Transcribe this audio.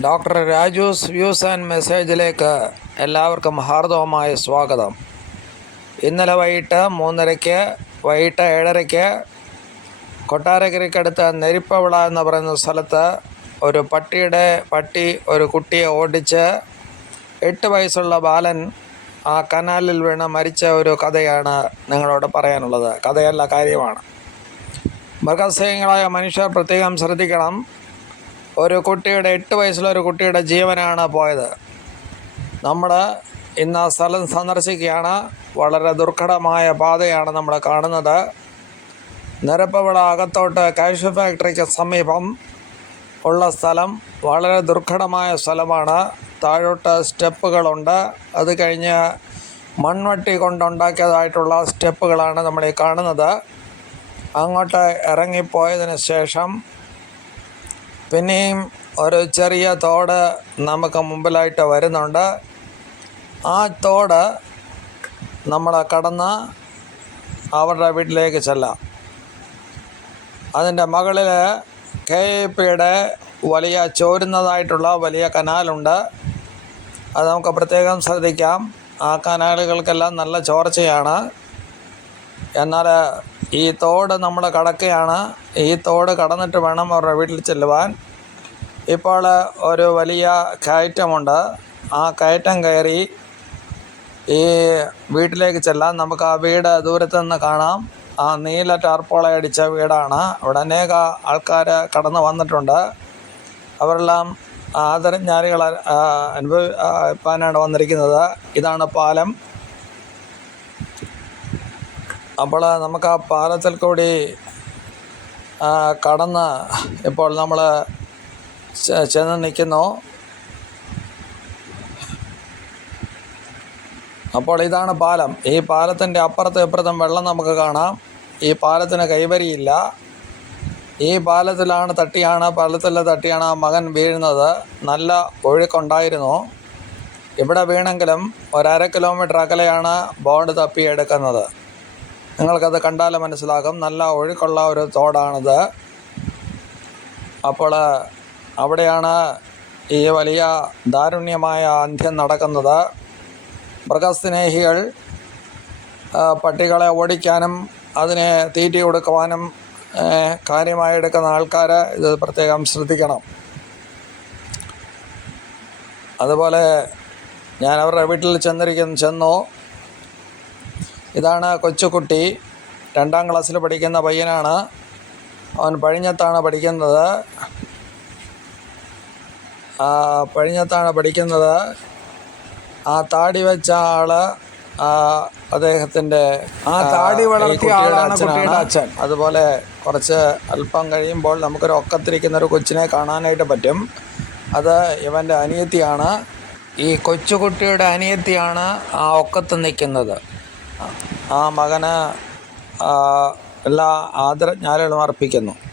Doctor Raju's views and മെസ്സേജിലേക്ക് എല്ലാവർക്കും ഹാർദവമായ സ്വാഗതം. ഇന്നലെ വൈകിട്ട് മൂന്നരയ്ക്ക് വൈകിട്ട് ഏഴരയ്ക്ക് കൊട്ടാരക്കരയ്ക്കടുത്ത് നെരിപ്പവിള എന്ന് പറയുന്ന സ്ഥലത്ത് ഒരു പട്ടിയുടെ പട്ടി ഒരു കുട്ടിയെ ഓടിച്ച് എട്ട് വയസ്സുള്ള ബാലൻ ആ കനാലിൽ വീണ് മരിച്ച ഒരു കഥയാണ് നിങ്ങളോട് പറയാനുള്ളത്. കഥയല്ല കാര്യമാണ്. മൃഗസ്നേഹികളായ മനുഷ്യർ പ്രത്യേകം ശ്രദ്ധിക്കണം. ഒരു കുട്ടിയുടെ എട്ട് വയസ്സുള്ള ഒരു കുട്ടിയുടെ ജീവനാണ് പോയത്. നമ്മൾ ഇന്ന് ആ സ്ഥലം സന്ദർശിക്കുകയാണ്. വളരെ ദുർഘടമായ പാതയാണ് നമ്മൾ കാണുന്നത്. നിരപ്പവിള അകത്തോട്ട് കാഷ്യൂ ഫാക്ടറിക്ക് സമീപം ഉള്ള സ്ഥലം വളരെ ദുർഘടമായ സ്ഥലമാണ്. താഴോട്ട് സ്റ്റെപ്പുകളുണ്ട്. അത് കഴിഞ്ഞ് മൺവട്ടി കൊണ്ടുണ്ടാക്കിയതായിട്ടുള്ള സ്റ്റെപ്പുകളാണ് നമ്മൾ ഈ കാണുന്നത്. അങ്ങോട്ട് ഇറങ്ങിപ്പോയതിന് ശേഷം പിന്നെയും ഒരു ചെറിയ തോട് നമുക്ക് മുമ്പിലായിട്ട് വരുന്നുണ്ട്. ആ തോട് നമ്മൾ കടന്ന് അവരുടെ വീട്ടിലേക്ക് ചെല്ലാം. അതിന്റെ മുകളിൽ കെ എ പിയുടെ വലിയ ചോരുന്നതായിട്ടുള്ള വലിയ കനാലുണ്ട്. അത് നമുക്ക് പ്രത്യേകം ശ്രദ്ധിക്കാം. ആ കനാലുകൾക്കെല്ലാം നല്ല ചോർച്ചയാണ്. എന്നാൽ ഈ തോട് നമ്മൾ കടക്കുകയാണ്. ഈ തോട് കടന്നിട്ട് വേണം അവരുടെ വീട്ടിൽ ചെല്ലുവാൻ. ഇപ്പോൾ ഒരു വലിയ കയറ്റമുണ്ട്. ആ കയറ്റം കയറി ഈ വീട്ടിലേക്ക് ചെല്ലാം. നമുക്ക് ആ വീട് ദൂരത്തു നിന്ന് കാണാം. ആ നീല ടാർപ്പോളയടിച്ച വീടാണ്. അവിടെ അനേക ആൾക്കാർ കടന്നു വന്നിട്ടുണ്ട്. അവരെല്ലാം ആദരഞ്ഞാലികൾ അനുഭവിപ്പാനാണ് വന്നിരിക്കുന്നത്. ഇതാണ് പാലം. അപ്പോൾ നമുക്ക് ആ പാലത്തിൽ കൂടി കടന്ന് ഇപ്പോൾ നമ്മൾ ചെന്ന് നിൽക്കുന്നു അപ്പോൾ ഇതാണ് പാലം. ഈ പാലത്തിന്റെ അപ്പുറത്തും ഇപ്പുറത്തും വെള്ളം നമുക്ക് കാണാം. ഈ പാലത്തിന് കൈവരിയില്ല. ഈ പാലത്തിലാണ് തട്ടിയാണ് പാലത്തിൽ തട്ടിയാണ് ആ മകൻ വീഴുന്നത്. നല്ല ഒഴുക്കുണ്ടായിരുന്നു. ഇവിടെ വീണെങ്കിലും ഒരര കിലോമീറ്റർ അകലെയാണ് ബോണ്ട് തപ്പി എടുക്കുന്നത് നിങ്ങൾക്കത് കണ്ടാൽ മനസ്സിലാകും. നല്ല ഒഴുക്കുള്ള ഒരു തോടാണിത്. അപ്പോൾ അവിടെയാണ് ഈ വലിയ ദാരുണ്യമായ അന്ത്യം നടക്കുന്നത്. മൃഗസ്നേഹികൾ പട്ടികളെ ഓടിക്കാനും അതിനെ തീറ്റി കൊടുക്കുവാനും കാര്യമായി എടുക്കുന്ന ആൾക്കാർ ഇത് പ്രത്യേകം ശ്രദ്ധിക്കണം. അതുപോലെ ഞാൻ അവരുടെ വീട്ടിൽ ചെന്നിരിക്കുന്നു ചെന്നു. ഇതാണ് കൊച്ചുകുട്ടി. രണ്ടാം ക്ലാസ്സിൽ പഠിക്കുന്ന പയ്യനാണ്. അവൻ പഴിഞ്ഞത്താണ് പഠിക്കുന്നത്. പഴിഞ്ഞത്താണ് പഠിക്കുന്നത്. ആ താടി വെച്ച ആൾ ആ, അദ്ദേഹത്തിന്റെ ആ താടി വളർത്തിയ ആളാണ് കുട്ടിയുടെ. അച്ഛൻ. അതുപോലെ കുറച്ച് അല്പം കഴിയുമ്പോൾ നമുക്കൊരു ഒക്കത്തിരിക്കുന്ന ഒരു കൊച്ചിനെ കാണാനായിട്ട് പറ്റും. അത് ഇവന്റെ അനിയത്തിയാണ്. ഈ കൊച്ചുകുട്ടിയുടെ അനിയത്തിയാണ് ആ ഒക്കത്ത് നിൽക്കുന്നത്. ആ മകന് എല്ലാ ആദരജ്ഞാലുകളും അർപ്പിക്കുന്നു.